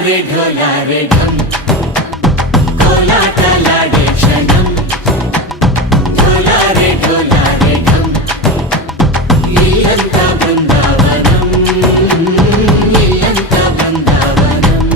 ढोलारे ढोलारे ढम कोलाटलाडे क्षणं ढोलारे ढोलारे ढम इल्लंता बृंदावनं इल्लंता बृंदावनं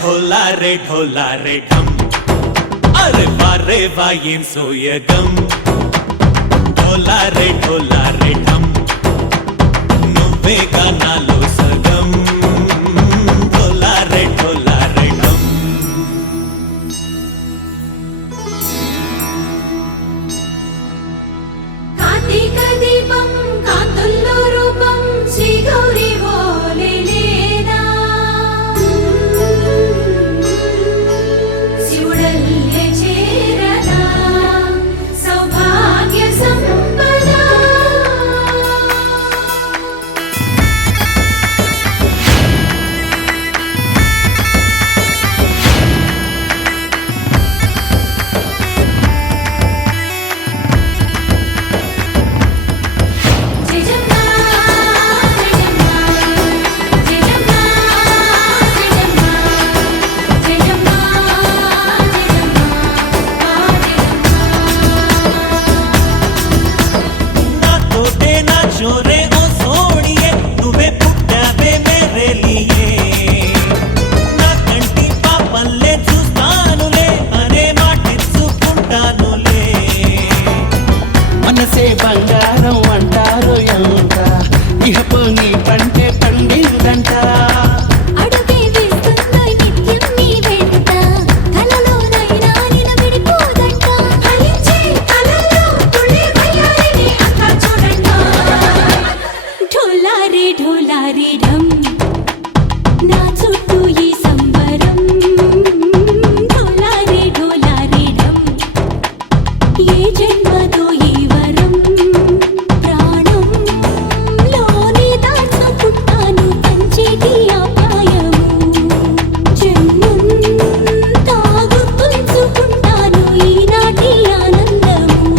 ढोलारे ढोलारे ढम अरे वारे वायें सोयगम ढोलारे ढोलारे ढम నువ్వే గానాలో సగం ढोलारे ढोलारे ढम కార్తీక దీపం కాంతుల్లో రూపం శ్రీ గౌరీ ఓలేలేనా శివుడల్లే చేరదా సౌభాగ్య సంపద మనసే బంగారం అంటారు ఎంత ఇహపు నీ పంటే పండిందంట అడుగే వేస్తుందో నిత్యం నీ వెంట కలలోనైనా నిన్ను విడిపోదంట ఫలించే కలల్లో తుళ్ళే వయ్యారిని అంతా చూడంట ఢోలారే ఢోలారే ఢమ్ నా చుట్టూ ఈ సంబరం ఢోలారే ఢోలారే ఢమ్ ఏ జన్మదో ఈ వరం ప్రాణం లోని దాచుకుంటాను పంచేటి అపాయము జన్మం తాగుతుంచుకుంటాను ఈనాటి ఆనందము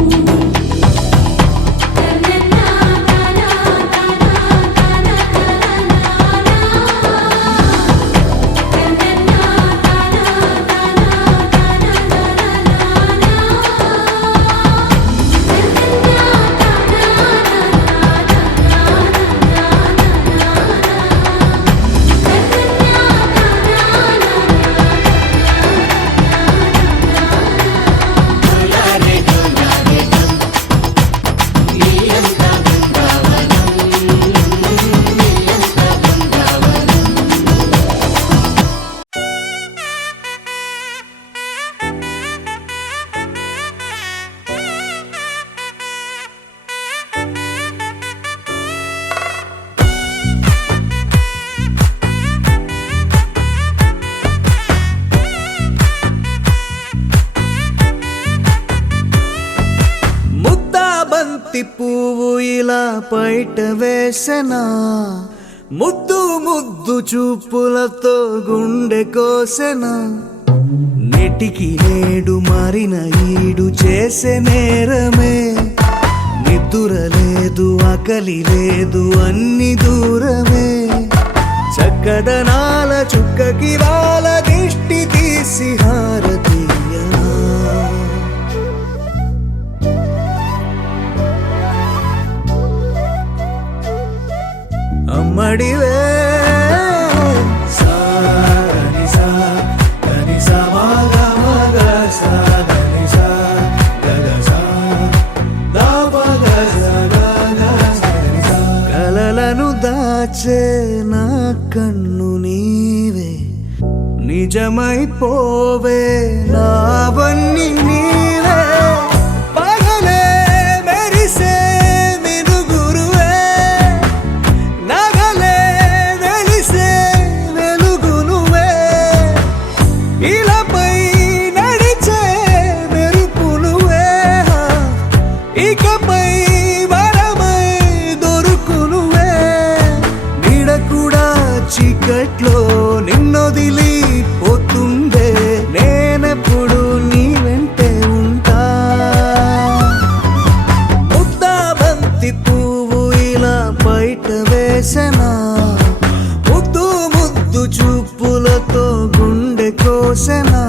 బంతి పువ్వు ఇలా పైట వేసెనా ముద్దు ముద్దు చూపులతో గుండె కోసెనా నెటికి నేడు మారిన ఈడు చేసే నేరమే నిద్దుర లేదు ఆకలి లేదు అన్ని దూరమే చక్కదనాల చుక్కకి వాళ్ళ దిష్టి తీసి తీసి హారతీయనా అమ్మడివే సాని సా గని సా మగ మగ సా గని సా గగ సా దా పగ సా గగ సని సా కలలను దాచే నా కన్ను నీవే నిజమైపోవే నావన్నీ నీవే పగలే మెరిసే మినుగురువే నగలే వెలిసే వెలుగు నువ్వే ఇలాపై నడిచే మెరుపు నువ్వే ఇకపై వరమై దొరుకు నువ్వే నీడ కూడా చీకట్లో నిన్నొదిలి పోతుందే నేనెప్పుడు నీ వెంటే ఉంటా ముద్దా బంతి పువ్వు ఇలా బయట వేసెనా ముద్దు ముద్దు చూపులతో గుండె కోసెనా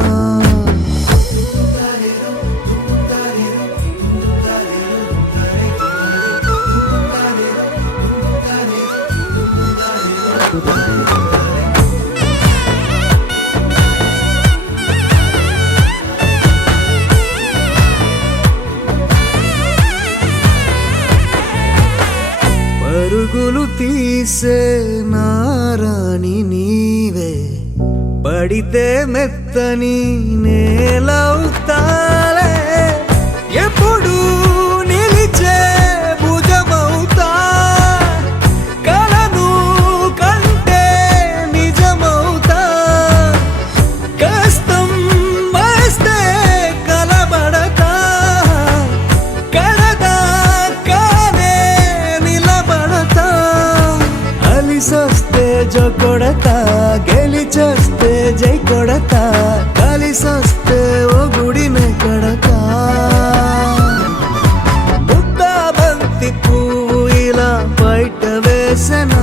పరుగులు తీసే నారాణి నీవే పడితే మెత్తని నేలవుతాలే ఎప్పుడు నిలిచే భుజమవుతా కలను కంటే నిజమవుతా కష్టం వస్తే కలబడతా కడదా కానే నిలబడతా అలిసొస్తే జో కొడతా గెలిచొస్తే జై కొడతా కలిసొస్తే ఓ గుడినే కడతా ముద్దా బంతి పువ్వు ఇలా బయట వేసెనా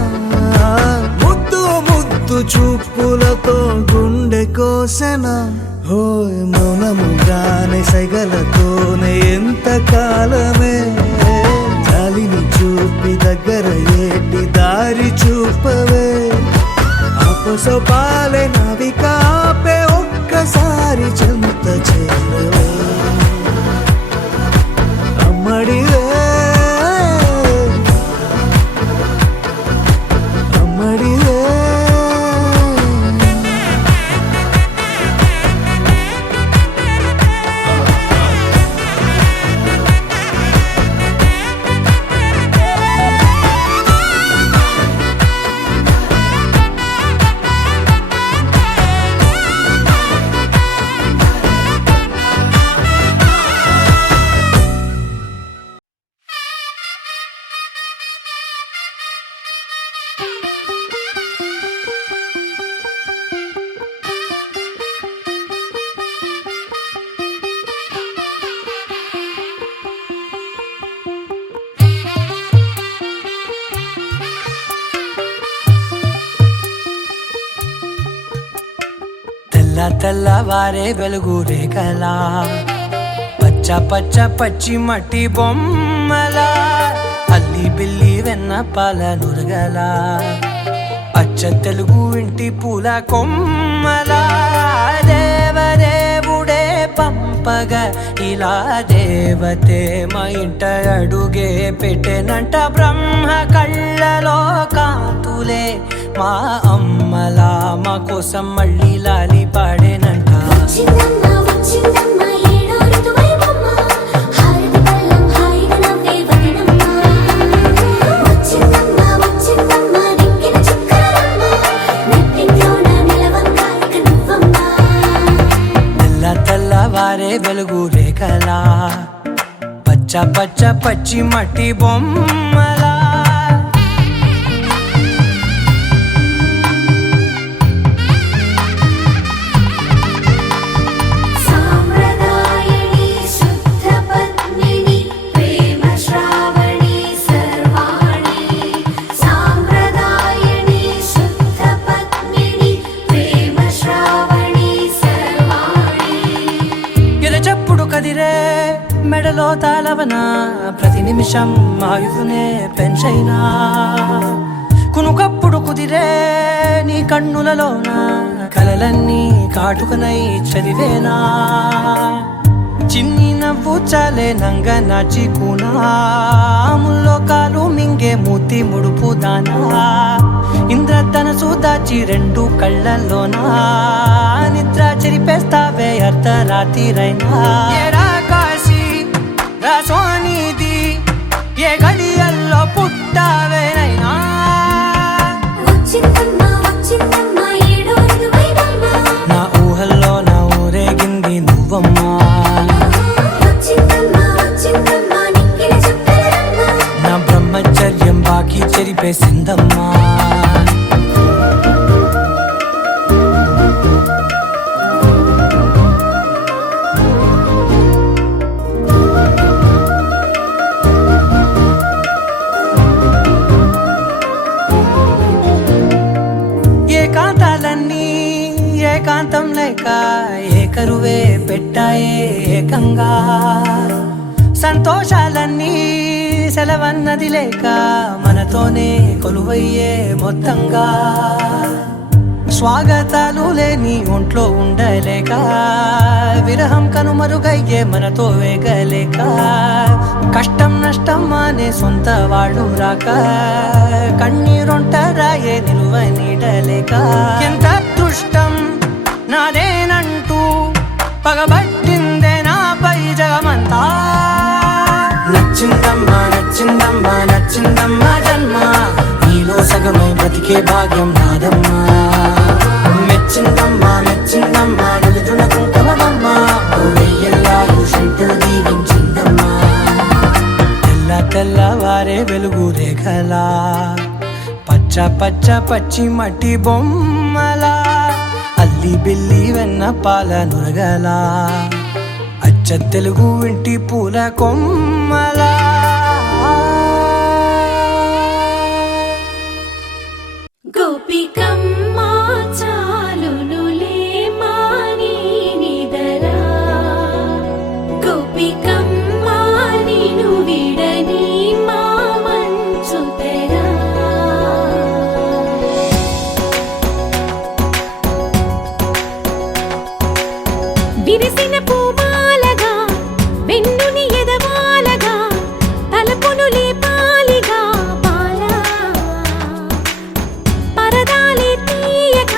ముద్దు ముద్దు చూపులతో గుండె కోసెనా హోయ్ మౌనముగానే సైగలతోనే ఎంత కాలమే జాలిని చూపి దగ్గర ఏటి దారి చూపవే అపసోపాలే నవికాపే ఒక్కసారి చెంత చేరవే అమ్మడివే అమ్మడివే తెల్లవారే వెలుగు రేఖలా పచ్చ పచ్చ పచ్చి మట్టి బొమ్మలా అల్లి బిల్లి వెన్న పాల నురగలా అచ్చ తెలుగు ఇంటి పూల కొమ్మలా దేవదేవుడే పంపగా ఇలా దేవతే మా ఇంట అడుగే పెట్టెనంట బ్రహ్మ కళ్ళలో కాంతులే మా అమ్మలా మా కోసం మళ్ళీ లాలి పాడేనంట వచ్చిందమ్మ వచ్చిందమ్మ ఏడో ఋతువైవమ్మ హారతి పళ్ళం హాయిగా నవ్వే వదినమ్మ వచ్చిందమ్మ వచ్చిందమ్మ నింగిన చుక్కలమ్మ నెట్టింట్లోన నిలవంగా ఇక నువ్వమ్మ తెల్లవారే వెలుగు రేఖలా పచ్చ పచ్చ పచ్చి మట్టి బొమ్మలా సామ్రదాయని శుద్ధ పద్మిని ప్రేమ శ్రావణి సర్వాణి సామ్రదాయని శుద్ధ పద్మిని ప్రేమ శ్రావణి సర్వాణి మెడలో తాళవన ప్రతి నిమిషం ఆయుధునే పెంచైనా కునుకప్పుడు కుదిరే నీ కన్నులలోన కలలన్నీ కాటుకనై చదివేనా చిన్ని నవ్వు చాలే నంగ నాచి కూనాముల్లో కాలు మింగే మూతి ముడుపు దానా ఇంద్రధనసు దాచి రెండు కళ్ళల్లోనా నిద్ర చెరిపేస్తావే అర్ధరాత్రిరైనా ఏరా కాశీ రా సోనిది ఏ గడియల్లో పుట్టావేనైనా వచ్చిందమ్మా వచ్చిందమ్మా ఏడో ఋతువైవమ్మా నా ఊహల్లో నా ఊరేగింది నువ్వమ్మా వచ్చిందమ్మా వచ్చిందమ్మా నిక్కిన చుక్కలమ్మా నా బ్రహ్మచర్యం బాకీ చెరిపేసిందమ్మా ఏకాంతాలన్నీ ఏకాంతం లేక ఏకరువే పెట్టాయే ఏకంగా సంతోషాలన్నీ సెలవన్నది లేక మనతోనే కొలువయ్యే మొత్తంగా స్వాగతాలు లేని ఒంట్లో ఉండలేక విరహం కనుమరుగయ్యే మనతో వేగలేక కష్టం నష్టం అనే సొంత వాళ్ళు రాక కన్నీరొంటరాయే నిలువ నీడలేక ఎంత అదృష్టం నాదేనంటూ పగబట్టిందే నాపై జగమంతా నచ్చిందమ్మా నచ్చిందమ్మా నచ్చిందమ్మా జన్మ నీలో సగమై బ్రతికే భాగ్యం నాదమ్మా మెచ్చిందమ్మా మెచ్చిందమ్మా నిలుతున్న కుంకుమమ్మా వెయ్యల్లాలు శంకరు దీవించిందమ్మా తెల్ల తెల్లవారే వెలుగు రేఖలా పచ్చ పచ్చ పచ్చి మట్టి బొమ్మలా అల్లి బిల్లి వెన్న పాల నురగలా అచ్చ తెలుగు ఇంటి పూల కొమ్మలా గోపికమ్మా చాలునులే మాని నిదరా గోపికమ్మా నిను విడని మా మంచు తెరా విరిసిన పూమాలగా వెన్నుని ఎదవాలగా తలపును లేపాలిగా బాలా పరదాలే తీయక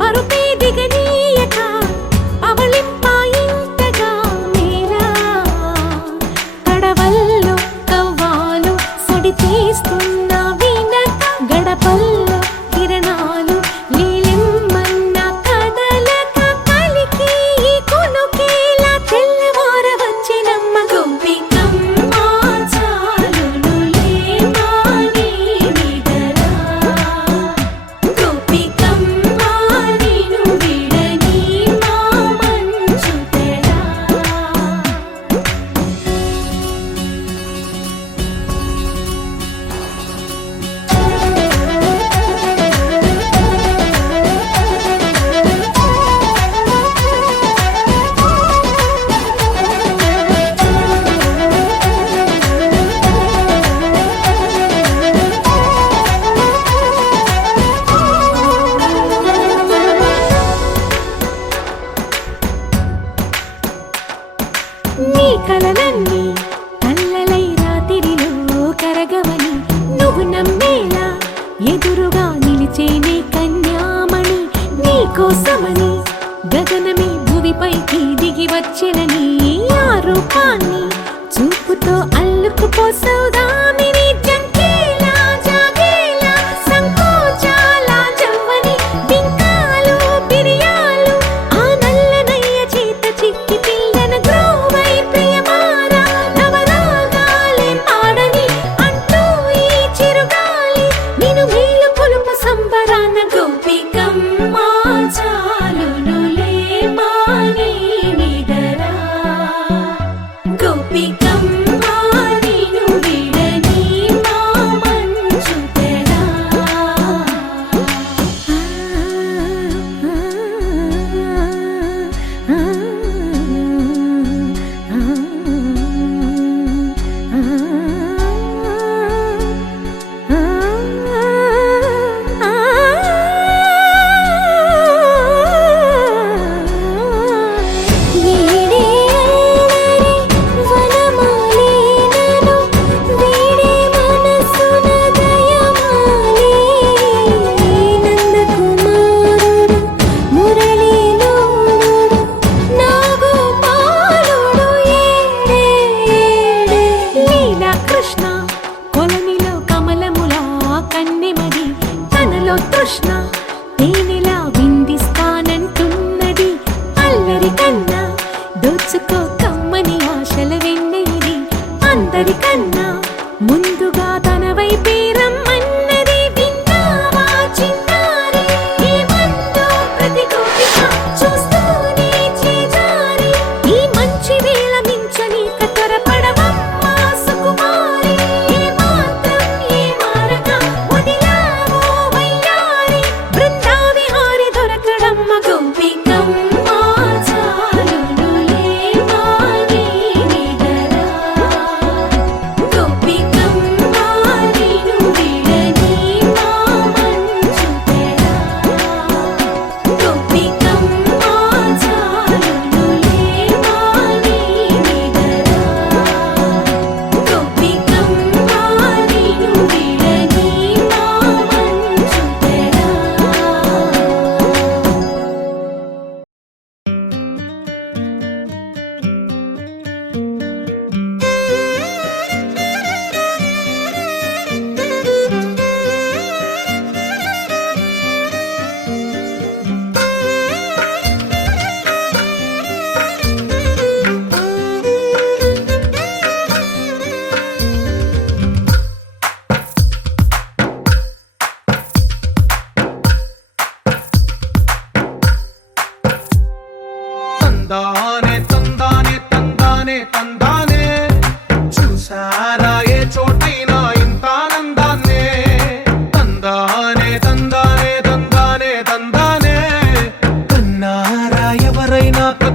పరుపే దిగనీయక అవళింపాయింతగా మేరా కడవల్లో కవ్వాలు సడి చేస్తున్న వినక గడపల్లో కిరణాలు నీలిమ్మన్న కదలక కలికి ఈ కొనుకేలా తెల్లవార వచ్చినమ్మ గోపికమ్మ చాలునులే మాని నిదరా గోపికమ్మ నిను విడని మా మంచు తెరా నీ కలలన్నీ కళ్ళలై రాత్రిలో కరగవని నువ్వు నమ్మేలా ఎదురుగా నిలిచేనే కన్యామణి నీ కోసమని గగనమే భువిపైకి దిగి వచ్చెనని ఆ రూపాన్ని చూపుతో అల్లుకుపోసౌదామిని జంకేలా జాగేలా సంకోచాల జవ్వని బింకాలు బిరియాలు ఆ నల్లనయ్య చేత చిక్కి పిల్లన గ్రోవై ప్రియమారా నవరాగాలే పాడని అంటూ ఈ చిరుగాలి నిను మేలు పొలుపు సంబరాన గోపికమ్మ చాలునులే మాని నిదరా గోపికమ్మ నిను విడ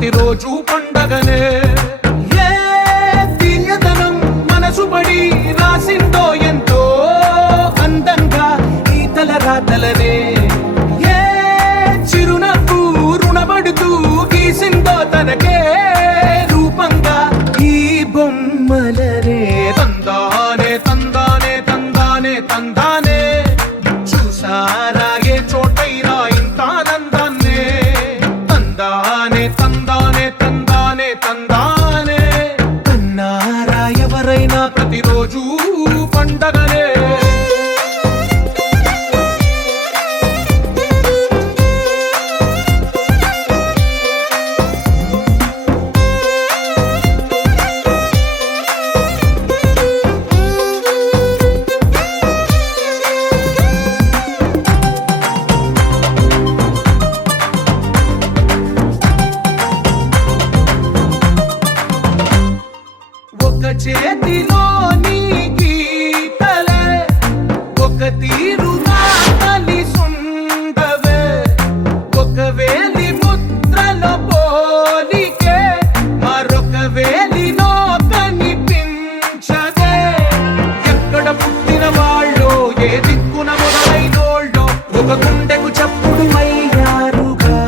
ప్రతిరోజు పండగనే. ఏ తీయదనం మనసు పడి రాసిందో ఎంతో అందంగా ఈ తల రాతలనే. ఏ చిరునవ్వు రుణపడుతూ గీసిందో తనకే రూపంగా ఈ బొమ్మలనే. తందానే తందానే తందానే తందానే చూసారా ఏ చోటైనా ఇంత ఆనందాన్నే. తందానే తందానే తందానే తందానే కన్నారా ఎవరైనా ప్రతిరోజు పండగనే. ఒక చేతిలోని గీతలే ఒక తీరుగా కలిసుండవే. ఒక వేలి ముద్రల పోలికే మరొక వేలిలో కనిపించదే. ఎక్కడ పుట్టిన వాళ్ళో ఏ దిక్కున మొదలైనోళ్ళో ఒక గుండెకు చప్పుడు అయ్యారుగా.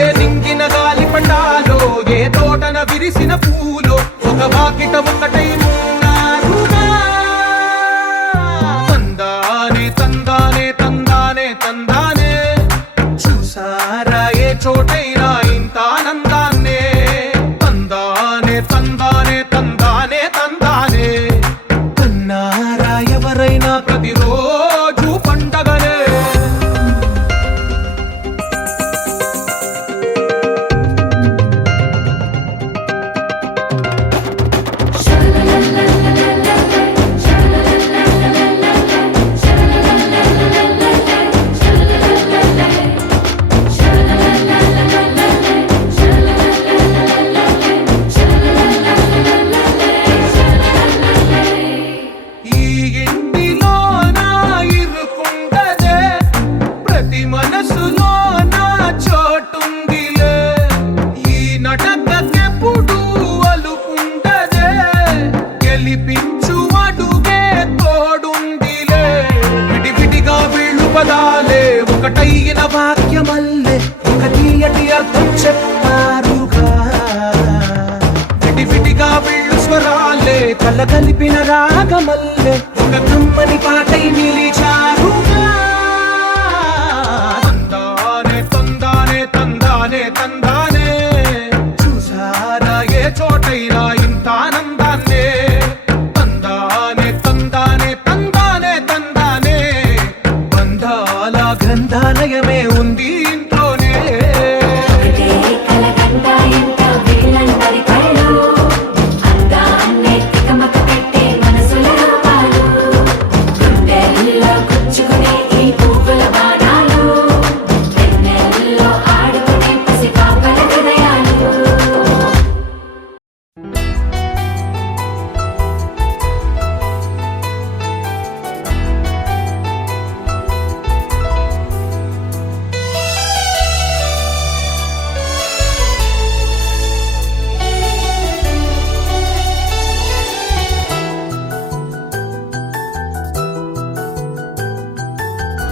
ఏ నింగిన గాలి పండాలో ఏ తోటన విరిసిన పూలో ఒక వాకిట ఒకటై ఉన్నారుగా. తందానే తందానే తందానే తందానే చూసారా ఏ చోటైనా ఇంత ఆనందాన్నే. తందానే తందానే తందానే తందానే కన్నారా ఎవరైనా ప్రతిరోజు పండగనే. ఈ ఇంటిలో నా ఇరుకుండదే ప్రతి మనసులో నా చోటుందిలే. ఈ నటకెప్పుడు అలుకుండదే గెలిపించు అడుగే తోడుందిలే. విడివిడిగా వీళ్ళు పదాలే ఒకటైన వాక్యమల్లే ఒక తీయటి అర్థం చెప్పారుగా. విడివిడిగా వీళ్ళు స్వరాలే కల కలిపిన రాగమల్లే ఒక కమ్మని పాటై నిలిచారుగా. తందానే తందానే తందానే తందానే చూసారా ఏ చోటైనా ఇంత ఆనందాన్నే. తందానే తందానే తందానే తందానే బంధాల గంధాలయమే ఉంది ఇంట్లోనే. ఒకటే కలగంట ఎంత వీళ్ళందరి కళ్ళు అందాన్నే తికమక పెట్టే మనసుల రూపాలు. గుండెల్లో గుచ్చుకునే ఈ పువ్వుల బాణాలు వెన్నెల్లో ఆడుకునే పసిపాపల హృదయాలు.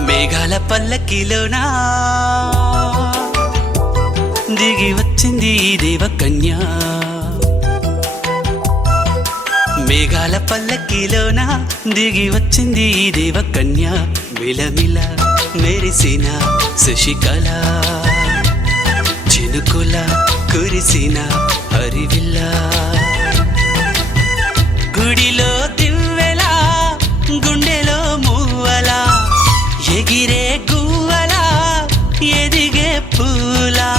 మేఘాల పల్లకిలోనా దిగి వచ్చింది ఈ దేవకన్య. మేఘాల పల్లకిలోనా దిగి వచ్చింది ఈ దేవకన్య. మిలమిల మెరిసిన శశికళ చినుకుల కురిసిన హరివిల్ల. గుడిలో దివ్వెలా గుండెలో మూవలా ఎగిరే గువ్వలా ఎదిగే పూలా.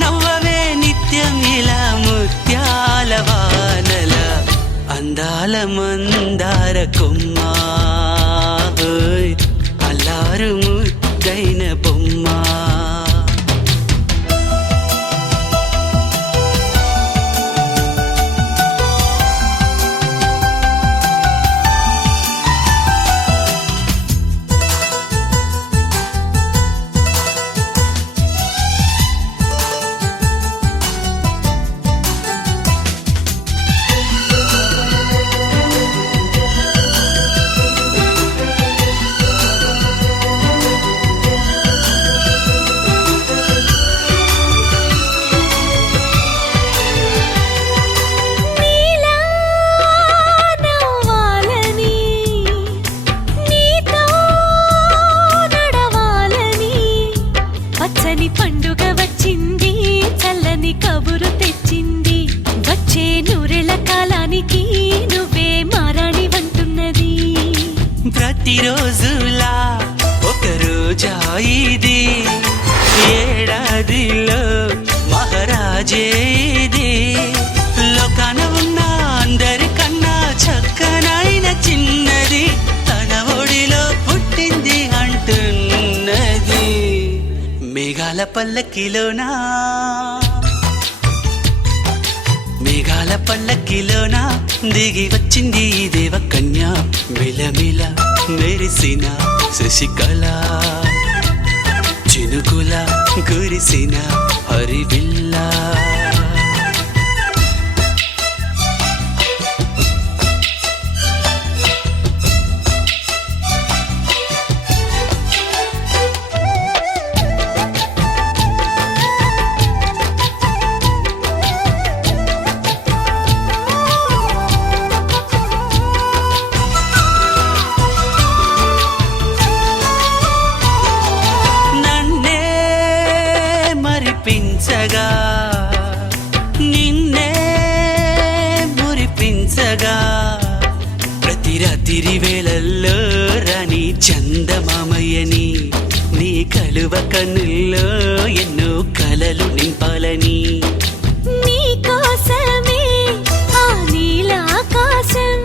నవ్వవే నిత్యం ఇలా ముత్యాల వానల అందాల మందార కొమ్మ. ఓయ్ అల్లారు ముద్దైన బొమ్మ. చక్కని పండుగ వచ్చింది, చల్లని కబురు తెచ్చింది. వచ్చే నూరెళ్ళ కాలానికి నువ్వే మారాణి వంటున్నది. ప్రతిరోజులా ఒక రోజా ఇది, ఏడాదిలో మహారాజే ఇది. లోకాన ఉన్న అందరికన్నా చక్కనైన చిన్నది, తన ఒడిలో పుట్టింది అంటున్నది. మేఘాల పల్లకిలోనా, మేఘాల పల్లకిలోనా దిగి వచ్చింది ఈ దేవకన్య. మిలమిల మెరిసిన శశికళ, చినుకుల కురిసిన హరివిల్లా. మరిపించగా నిన్నే మురిపించగా, ప్రతి రాత్రి వేళల్లో రాణి చందమామయ్యని, నీ కలువ కన్నుల్లో ఎన్నో కలలు నింపాలని. నీ కోసమే ఆ నీలాకాశం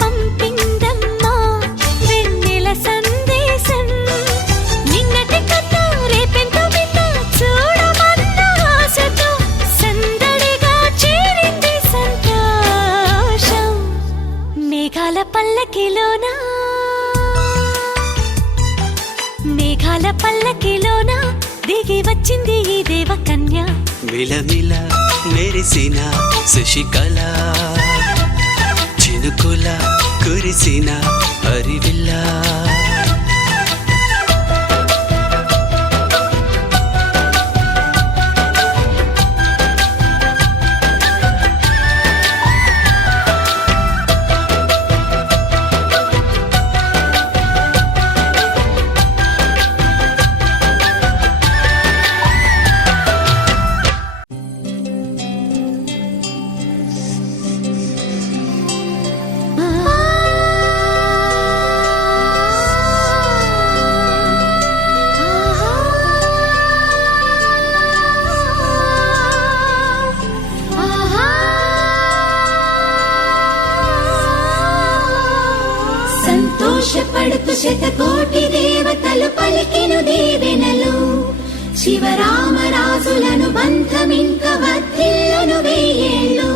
పంపిందమ్మా వెన్నెల సందేశం. నిన్నటి కన్నా రేపెంతో బిడ్డ చూడమన్న ఆశతో సందడిగా చేరింది సంతోషం. మేఘాల పల్లకిలోనా, మేఘాల పల్లకిలోనా దిగి వచ్చింది ఈ దేవకన్య. మిలమిల మెరిసిన శశికళ, చినుకుల కురిసిన హరివిల్లా. సంతోషపడుతూ శతకోటి దేవతలు పలికిను దీవెనలు. శివరామరాజులను బంధమింక వర్ధిల్లును వెయ్యేళ్ళు.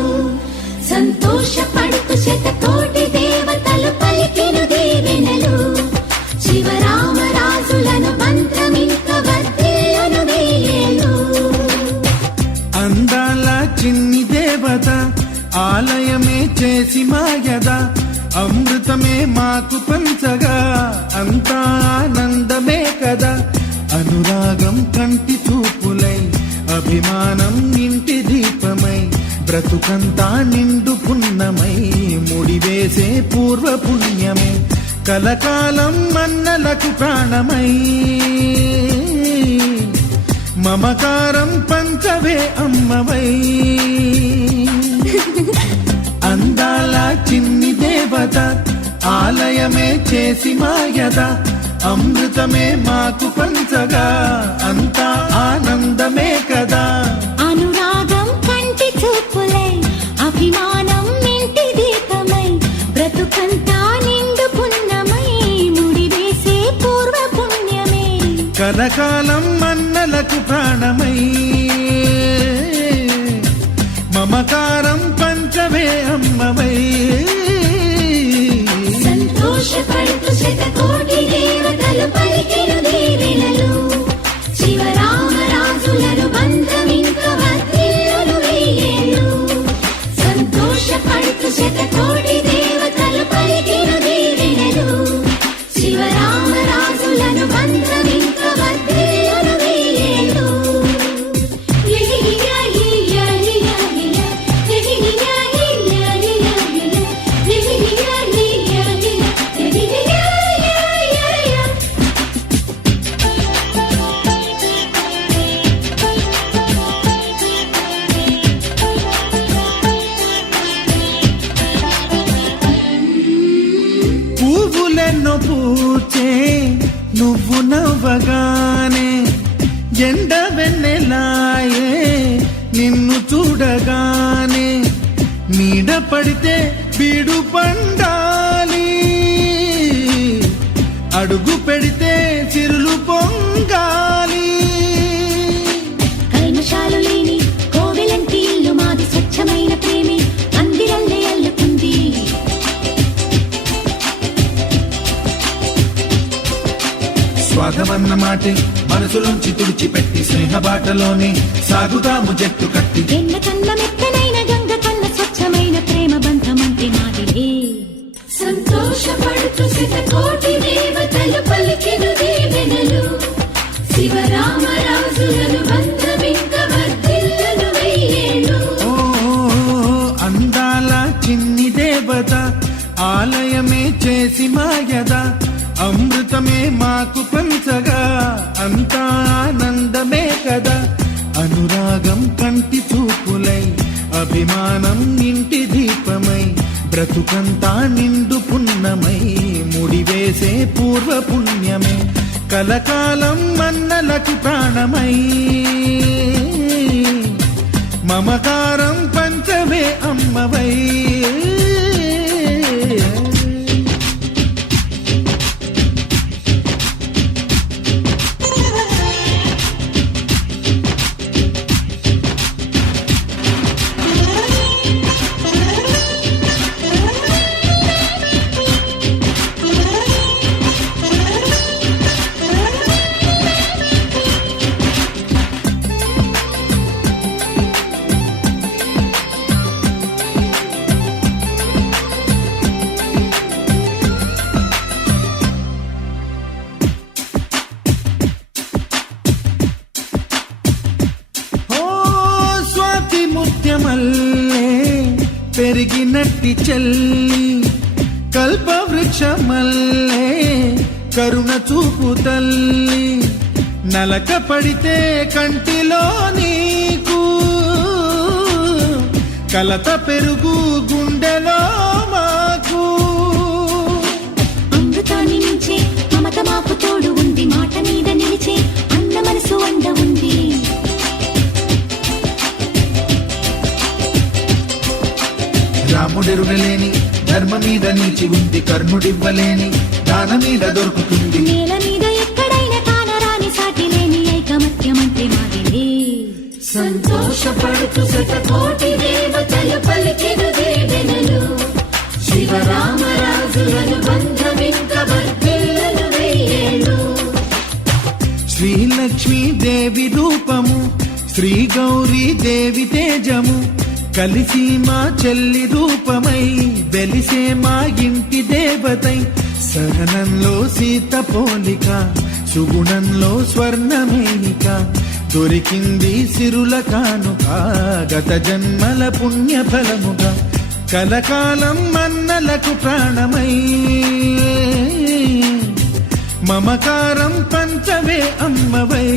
సంతోషపడుతూ శతకోటి దేవతలు పలికిను దీవెనలు. శివరామరాజులను బంధమింక వర్ధిల్లును వెయ్యేళ్ళు. అందాల చిన్ని దేవత ఆలయమే చేసి మాయద, అమృతమే మాకు పంచగా అంతా ఆనందమే కదా. అనురాగం కంటి చూపులై, అభిమానం ఇంటి దీపమై, బ్రతుకంతా నిండు పున్నమై, ముడివేసే పూర్వ పుణ్యమే కలకాలం మన్నలకు ప్రాణమై. మమకారం పంచవే అమ్మవై. అందాల చిన్ని దేవత ఆలయమే చేసి మాయద, అమృతమే మాకు పంచగా అంతా ఆనందమే కదా. అనురాగం కంటి చూపులై, అభిమానం ఇంటి దీపమై, బ్రతుకంతా నిండు పున్నమై, ముడివేసే పూర్వ పుణ్యమే కలకాలం మన్నలకు ప్రాణమై. మమకారం పంచవే అమ్మవై. సంతోషపడుతూ శతకోటి దేవతలు పలికిను దీవెనలు. శివరామరాజులను బంధమింక వర్ధిల్లును వెయ్యేళ్ళు. సంతోషపడుతూ శతకోటి దేవతలు పలికిను దీవెనలు. శివరామరాజులను బంధమింక వర్ధిల్లును వెయ్యేళ్ళు. ఎండ వెన్నెలాయే నిన్ను చూడగానే నీడ పడితే బీడు పండాలి అడుగు పెడితే చిరులు పొంగాలి కల్మషాలు లేని కోవెలంటి ఇల్లు మాది స్వచ్ఛమైన ప్రేమి అందిరల్లే అల్లుకుంది స్వాగమన్న మాటే మనసులోంచి తుడిచిపెట్టి స్నేహబాటలోనే సాగుదాము జట్టు కట్టి వెన్న కన్న మెత్తనైన గంగ కన్న స్వచ్ఛమైన ప్రేమ బంధమంటే మాదిలే సంతోషపడుతూ శతకోటి దేవతలు పలికెను దీవెనలు శివరామరాజులను బంధమింక వర్ధిల్లును వెయ్యేళ్ళు ఓ అందాల చిన్ని దేవత ఆలయమే చేసి మాయద అమృతమే మాకు పంచగా అంతా ఆనందమే కదా అనురాగం కంటి చూపులై అభిమానం ఇంటి దీపమై బ్రతుకంతా నిండు పున్నమై ముడివేసే పూర్వ పుణ్యమే కలకాలం మన్నలకు ప్రాణమై మమకారం పంచమే అమ్మవై ముత్యమల్లే పెరిగినట్టి చెల్లి కల్పవృక్షమల్లే కరుణ చూపు తల్లి నలక పడితే కంటిలో నీకు కలత పెరుగు గుండెలో మాకు అమృతాన్ని మించే మమత మాకు తోడు ఉంది మాట మీద నిలిచే అన్న మనసు అండ ఉంది రాముడెరుగలేని ధర్మ మీద నిలిచి ఉంది కర్ణుడివ్వలేని దాన మీద దొరుకుతుంది నేల మీద ఎక్కడైనా కానరాని సాటి లేని ఐకమత్యమంటే మాదిలే సంతోషపడుతూ శతకోటి దేవతలు పలికెను దీవెనలు శివరామరాజులను బంధమింక వర్ధిల్లును వెయ్యేళ్ళు శ్రీలక్ష్మీ దేవి రూపము శ్రీ గౌరీ దేవి తేజము కలిసి మా చెల్లి రూపమై వెలిసే మా ఇంటి దేవతై సహనంలో సీత పోలిక సుగుణంలో స్వర్ణమేనిక దొరికింది సిరుల కానుక గత జన్మల పుణ్య ఫలముగా కలకాలం మన్నలకు ప్రాణమై మమకారం పంచవే అమ్మవై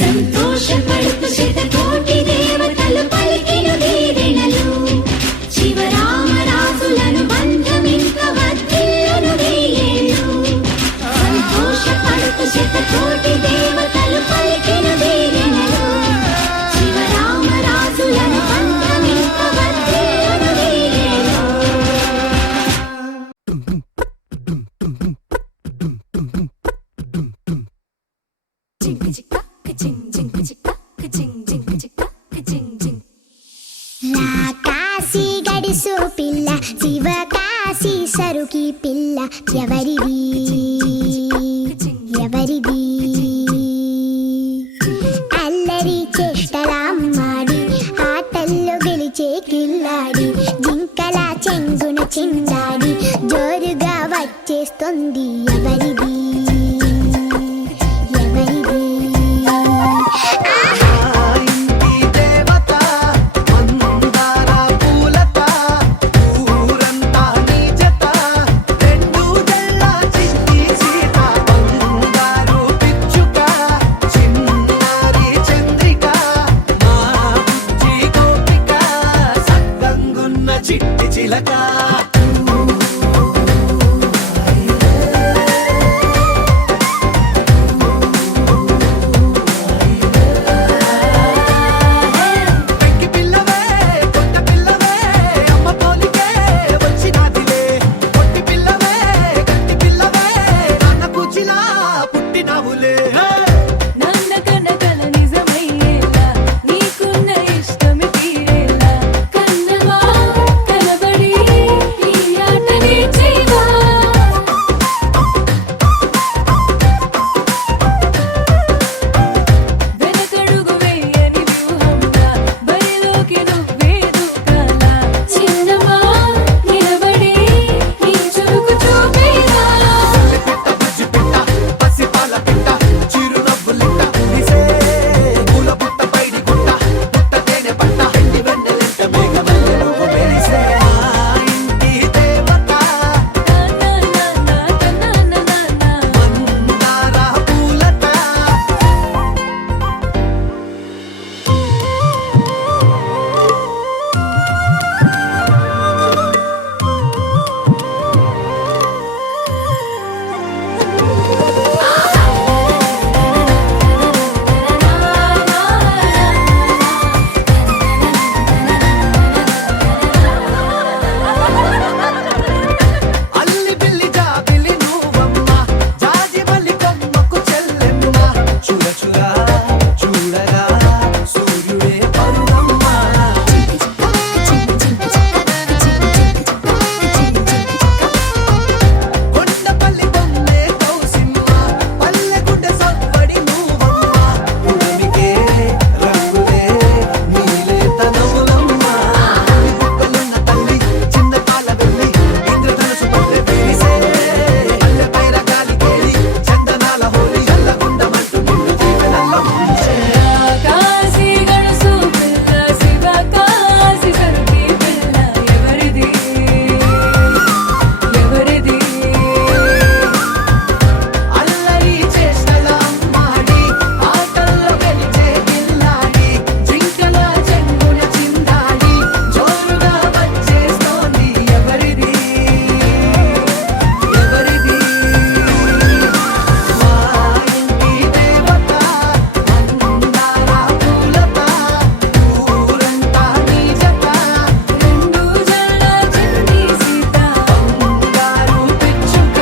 సంతోషపడుతూ శతకోటి దేవతలు పలికెను దీవెనలు శివరామరాజులను బంధమింక వర్ధిల్లును వెయ్యేళ్ళు సంతోషపడుతూ శతకోటి దేవతలు పలికెను దీవెనలు శివరామరాజులను బంధమింక వర్ధిల్లును వెయ్యేళ్ళు కాశీ గడిసు పిల్ల శివ కాశీ సరుకి పిల్ల ఎవరిది ఎవరిది అల్లరి చేష్టలామ్మాడి ఆటల్లో గెలిచే కిల్లాడి జింకల చెంగున చిందాడి జోరుగా వచ్చేస్తుంది ఎవరిది ఎవరిది పూలంతా నీ జత రెండు జల్ల చురచురా చూడగా సూర్యుడే పరువమ్మ కొండపల్లి బొమ్మే కౌసిమ్మ పల్లెగుడ్డ సవ్వడి నువ్వమ్మ ఉడమికే రంగులే నీలే తనములమ్మ బుక్కలున్న తల్లి చిన్న పాల వెళ్ళి ఇంద్రధనుసు పల్లె వేసే పల్లె పైర గాలి కేలి చందనాల హోలీ చల్లగుండమంటూ నిన్ను దీవెనల్ల ముంచే కాశీ గడుసు పిల్ల శివ కాశీ సరుకి పిల్ల ఎవరిది ఎవరిది అల్లరి చేష్టల అమ్మాడి ఆటల్లో గెలిచే గిల్లాడి జింకల చెంగున చిందాడి జోరుగా వచ్చేస్తోంది ఎవరిది ఎవరిది మా ఇంటి దేవత అందాల పూలత ఊరంతా నీ జత రెండు జడ చండి సీత బంగారు పిచ్చుక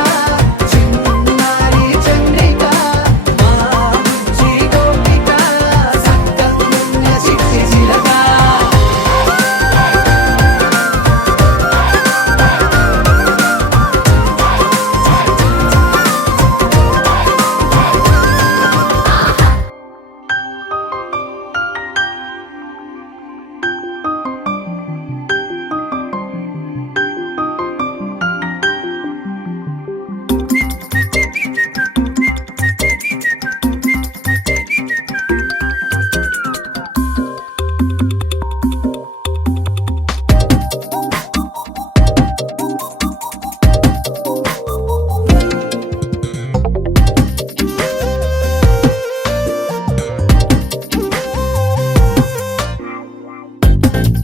చిన్నారి చంద్రిక మా బుజ్జి గోపిక సక్కగున్న చిట్టి చిలక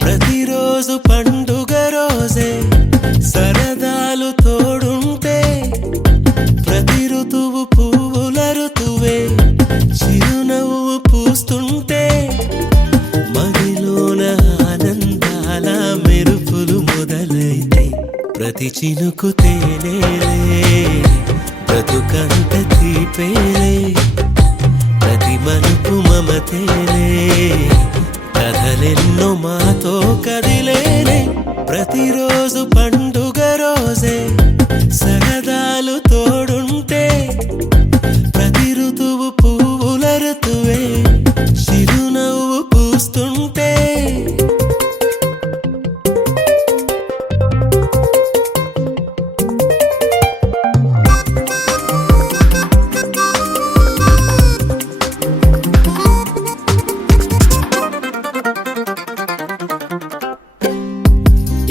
ప్రతిరోజు పండుగ రోజే సరదాలు తోడుంటే ప్రతి ఋతువు పువ్వుల ఋతువే చిరునవ్వు పూస్తుంటే మదిలోన ఆనందాల మెరుపులు మొదలైతే ప్రతి చినుకు తేనేలే బ్రతుకంత తీపేలే ప్రతి మలుపు మమతేలే కథలెన్నో మాతో కదిలేనే ప్రతిరోజు పండుగ రోజే సరదాలు తోడుంటే ప్రతి ఋతువు పువ్వుల ఋతువే చిరునవ్వు పూస్తుంటే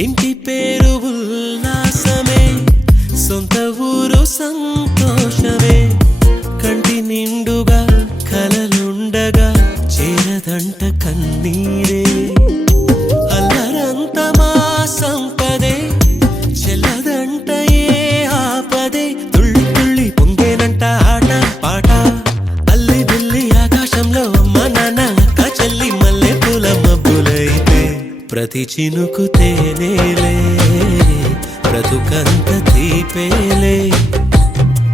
ఇంటి పేరు ఉల్లాసమే సొంత ఊరు సంతోషమే కంటి నిండుగా కలలుండగా చేరదంట కన్నీరే అల్లరంత మా సంపదే చెల్లదంట ఏ ఆపదే తుళ్ళి తుళ్ళి పొంగేనంట ఆట పాట అల్లి బిల్లి ఆకాశంలో అమ్మ నాన్న అక్క చెల్లి మల్లె పూల మబ్బులైతే ప్రతి చినుకు తేనేలే బ్రతుకంత తీపేలే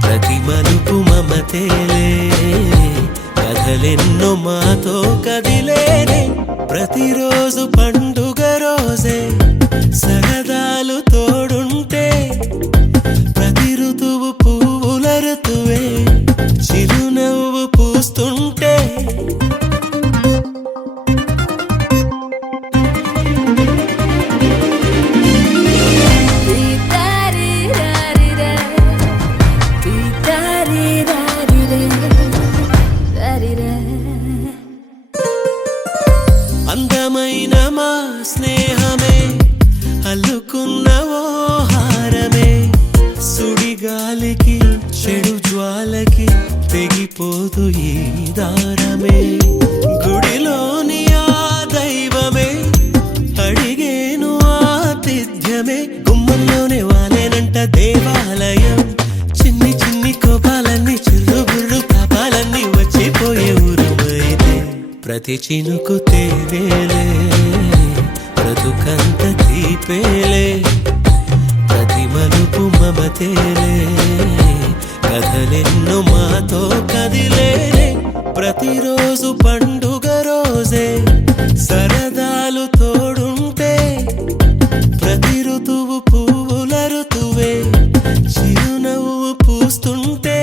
ప్రతి మలుపు మమతేలే కథలెన్నో మాతో కదిలేనే ప్రతిరోజు పండుగ రోజే సరదాలు తోడుంటే ప్రతి ఋతువు పువ్వుల ఋతువే చిరునవ్వు పూస్తుంటే అందమైన మా స్నేహమే అల్లుకున్న ఓ హారమే సుడిగాలికి చెడు జ్వాలకి తెగిపోదు ఈ దారమే గుడిలోని ఆ దైవమే అడిగేను ఆతిథ్యమే గుమ్మంలోనే వాలేనంట దేవాలయం చిన్ని చిన్ని కోపాలన్నీ చిర్రు బుర్రు పాపాలన్నీ వచ్చిపోయే ఊరుమైతే ప్రతి చినుకు తేనేలే బ్రతుకంత తీపేలే ప్రతి మలుపు మమతేలే కథలెన్నో మాతో కదిలేనే ప్రతిరోజు పండుగ రోజే సరదాలు తోడుంటే ప్రతి ఋతువు పువ్వుల ఋతువే చిరునవ్వు పూస్తుంటే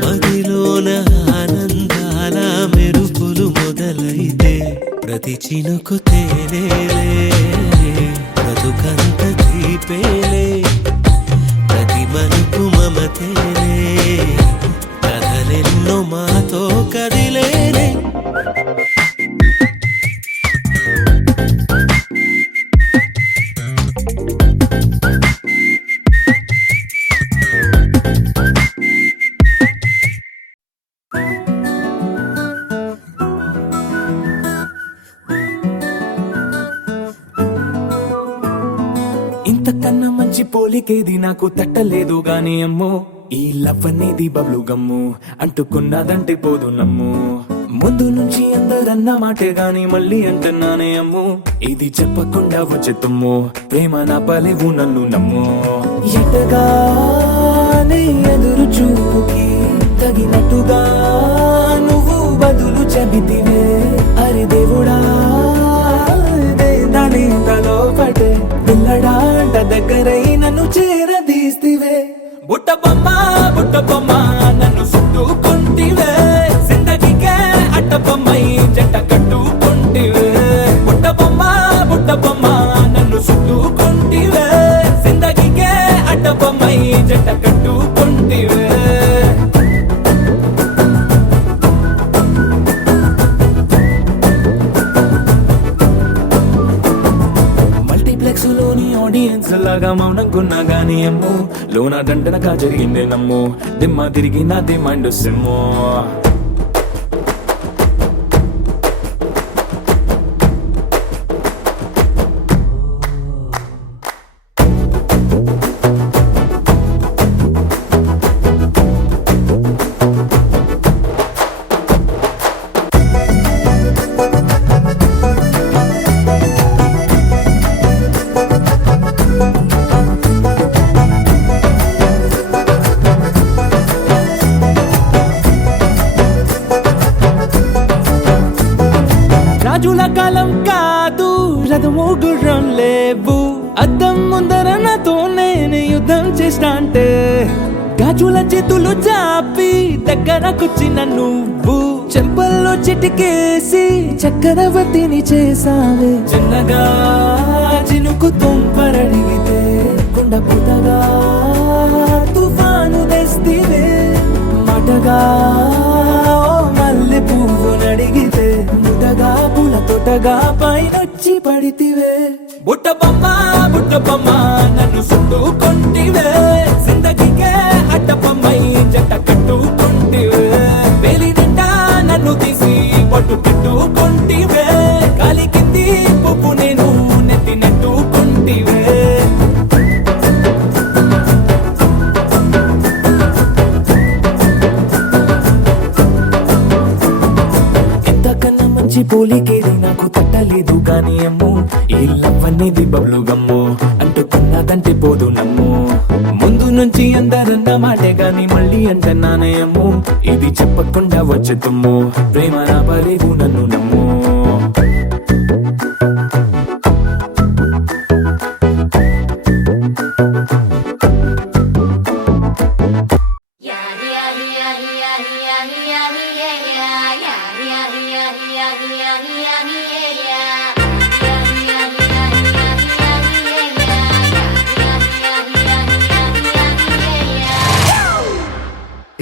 మదిలోన ఆనందాల మెరుపులు మొదలైతే ప్రతి చినుకు తేనేలే బ్రతుకంత తీపేలే ప్రతి మనుపు మమతేలే కథలెన్నో మాతో కదిలేనే ఇంతకన్నా మంచి పోలికేది నాకు తట్టలేదు గాని అమ్మో ఈ లవ్ అనేది బబ్లు గమ్ము అంటుకున్నదంటే పోదు నమ్ము ముందు నుంచి అందరన్న మాటే గాని మళ్ళీ అంటున్నానే అమ్ము ఇది చెప్పకుండా వచ్చే తుమ్ము ప్రేమ నా పలేవు నన్ను నమ్ము ఎటగానే ఎదురు చూపుకి తగినట్టుగా నువ్వు బదులు చెబితివే అరి దేవుడా దాని తలో పటే పిల్లడాంట దగ్గరై నన్ను చేరదీస్తివే బుట్ట బొమ్మ నన్ను చుట్టుకుంటివే జిందగీకే అట్ట బొమ్మై జంట కట్టుకుంటివే బుట్ట బొమ్మ నన్ను చుట్టుకుంటివే జిందగీకే అట్ట బొమ్మై జంట కట్టుకుంటివే లోని ఆడియన్స్ లాగా మౌనంకున్నా గానీ అమ్ము లోన దండనగా జరిగిందే నమ్ము దిమ్మ తిరిగి నా దిమ్మండు సిమ్ము రాజుల కాలం కాదు రథము గుర్రం లేవు అద్దం ముందర నాతో నేను యుద్ధం చేస్తా అంటే గాజుల చేతులు చాపి దగ్గరకొచ్చిన నువ్వు చెంపల్లో చిటికేసి చక్రవర్తిని చేసావే చిన్నగా చినుకు తుంపరడిగితే కొండ పుటగా తుఫాను తెస్తివే మాటగా మల్లె పువ్వు నడిగితే ముదగా పుల తోటగా పైనొచ్చి పడితివే బుట్ట బొమ్మ నన్ను చుట్టుకుంటివే జిందగీకే అట్ట బొమ్మై జంట కట్టుకుంటివే వేలి నిండా నన్ను తీసి పట్టు పెట్టుకుంటివే కాలి కింది పువ్వు నేను నెత్తి నెట్టుకుంటివే పోలికేది నాకు తట్టలేదు గాని అమ్ము ఈ లవ్ అనేది బబ్లు గమ్ము అంటుకున్నదంటే పోదు నమ్ము ముందు నుంచి అందరన్న మాటే గాని మళ్ళీ అంటున్నానే అమ్ము ఇది చెప్పకుండా వచ్చే తుమ్ము ప్రేమ నా పలేవు నన్ను నమ్ము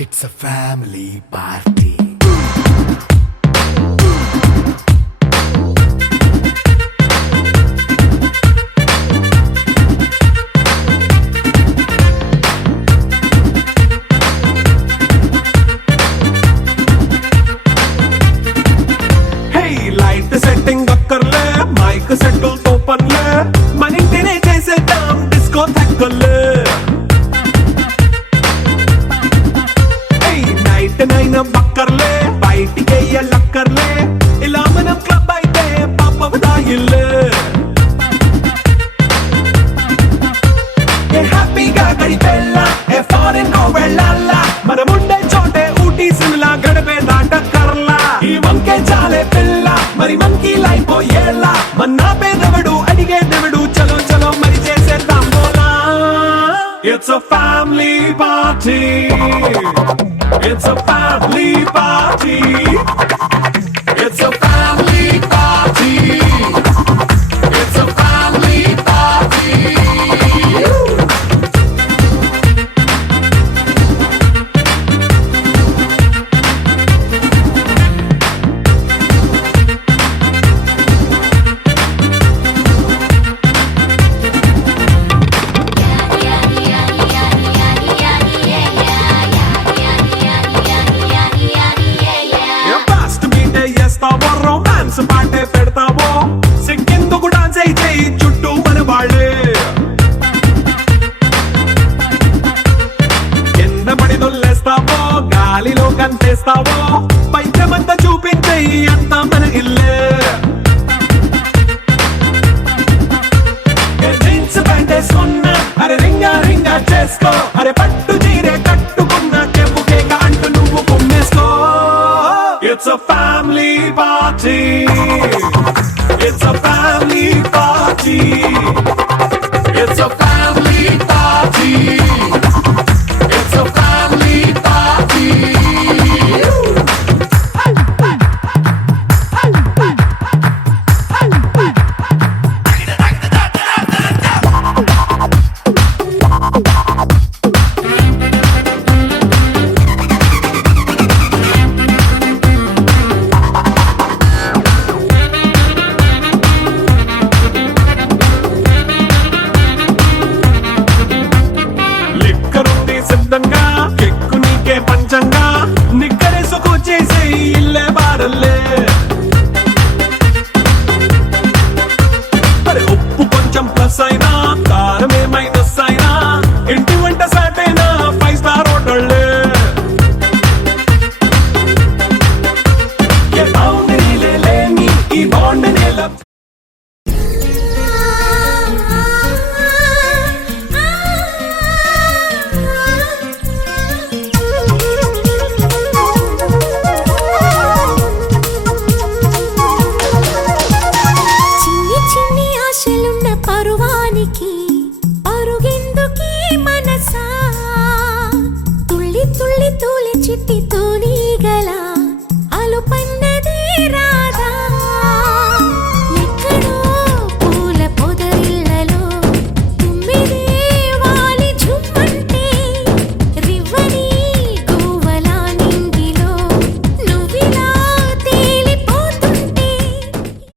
It's a family party. Hey, light setting akkarle, mic settle to panle, manintine chesedam disco thakkale. నైనా బక్కర్లే బయటికి లక్కర్లే ఇలా మనం క్లబ్ అయితే పాప దాయిల్లే హ్యాపీగా గడిపెళ్ళ ఫారెన్ వెళ్ళాలా మనముండే చోటే ఊటీ సిమ్లా గడిపే దాట చేసేయి అంతా మన ఇల్లే జీన్స్ ప్యాంట్ వేసుకున్నా అరే రింగా రింగా చేసుకో అరే పట్టు చీరే కట్టుకున్న చెప్పు కేక అంటూ నువ్వు కుమ్మేసుకో it's a family party it's a family party it's a family party it's a family party లిక్కరుంది సిద్ధంగా కెక్కు నీకే పంచంగా నిక్కరేసుకు చేసే ఇల్లే బారల్లే